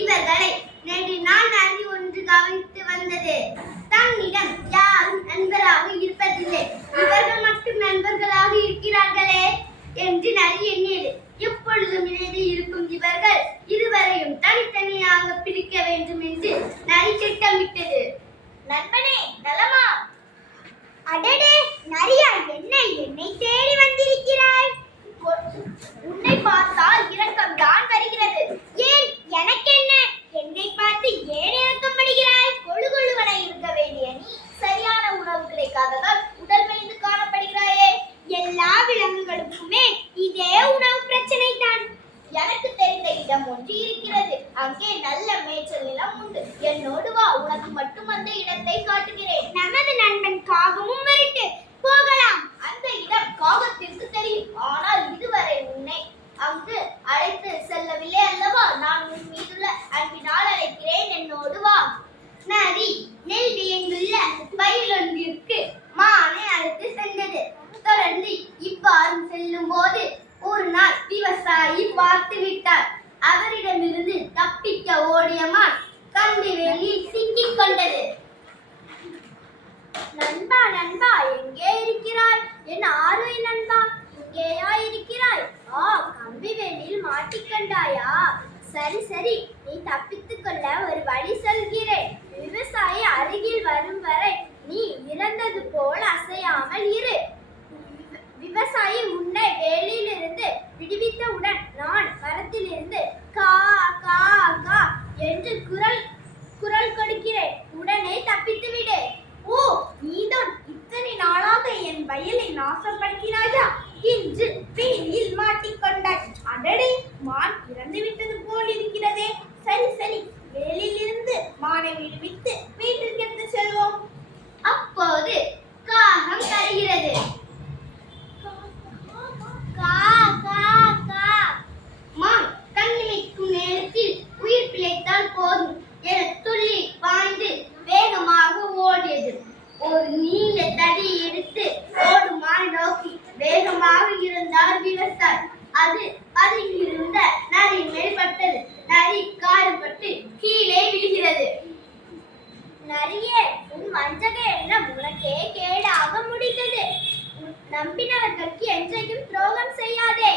இவர்களை நேற்று நாள் நரி ஒன்று கவனித்து வந்தது. தன்னிடம் யாரும் நண்பராக இருப்பதில்லை, இவர்கள் மட்டும் நண்பர்களாக இருக்கிறார்களே என்று நரி எண்ணியது. எப்பொழுதும் இணைந்து இருக்கும் இவர்கள் இருவரையும் தனித்தனியாக பிரிக்க வேண்டும் என்று நரி திட்டமிட்டது. நண்பனே, நலமா? அடடே நரியா, என்னை தேடி வந்திருக்கிறாய்? உன்னை பார்த்தால் இரக்கம் தான் வருகிறது. ஏன், எனக்கென்ன? என்னை பார்த்து ஏன் இறக்கப்படுகிறாய்? கொழு கொழுவன இருக்க வேண்டிய நீ சரியான உணவு கிடைக்காததால் உடல் மெலிந்து காணப்படுகிறாயே. எல்லா விலங்குகளுக்குமே இதே உணவு பிரச்சனை தான். எனக்கு தெரிந்த இடம் ஒன்று இருக்கிறது. அங்கே நல்ல மேய்ச்சல் நிலம் உண்டு. என்னோடு வா, உனக்கு மட்டும் அந்த இடத்தை காட்டுகிறேன். நமது நண்பன் காகமும் வரட்டு, போகலாம். அந்த இடம் காகத்திற்கு தெரியும், ஆனால் இதுவரை உன்னை அங்கு அழைத்து செல்லவில்லை அல்லவா? நான் உன் மீதுள்ள அன்பினால் அழைக்கிறேன், என்னோடு வா. நரி நெல் வியங்குள்ள பயிலொன்றிற்கு மானை அழைத்து சென்றது. தொடர்ந்து இவ்வாறு செல்லும் போது ஒரு நாள் விவசாயி பார்த்து விட்டார். அவரிடமிருந்து தப்பிக்க ஓடிய மான் கம்பி வேலியில் சிக்கிக் கொண்டது. நண்பா, நண்பா, எங்கே இருக்கிறாய்? என் ஆரோய் நண்பா, இங்கேயா இருக்கிறாய்? கம்பி வேலியில் மாட்டிக்கொண்டாயா? சரி சரி, நீ தப்பித்துக் கொள்ள ஒரு வழி சொல்கிறேன். விவசாயி அருகில் வரும் வரை நீ இறந்தது போல் அசையாமல் இரு. விவசாயி உன்னை வேலியிலிருந்து விடுவித்தவுடன் நான் மரத்திலிருந்து கா கா கா என்று குரல் கொடுக்கிறேன். உடனே தப்பித்து விடு. ஓ, நீதான் இத்தனை நாளாக என் வயலை நாசப்படுத்தினாயா? இன்று வேலியில் மாட்டிக்கொண்டாய். அடடே, மான் இறந்து விட்டது போல் இருக்கிறதே. சரி சரி, வேலியிலிருந்து மானை விடுவித்து வீட்டிற்கு எடுத்து செல்வோம். அப்போது காகம் தருகிறது. கா கா கா. மான் கண்ணிமைக்கும் நேரத்தில் உயிர் பிழைத்தால் போதும் என துள்ளி பாய்ந்து வேகமாக ஓடியது. ஒரு நீண்ட தடியை எடுத்து ஓடும் மானை நோக்கி வேகமாக இருந்தார் விவசாயி. அது அருகில் இருந்த நரி மேல் பட்டது. நரி காயப்பட்டு கீழே விழுகிறது. நரியே, உன் வஞ்சக எண்ணம் உனக்கே கேடாக முடிந்தது. நம்பினவர்களுக்கு என்றைக்கும் துரோகம் செய்யாதே.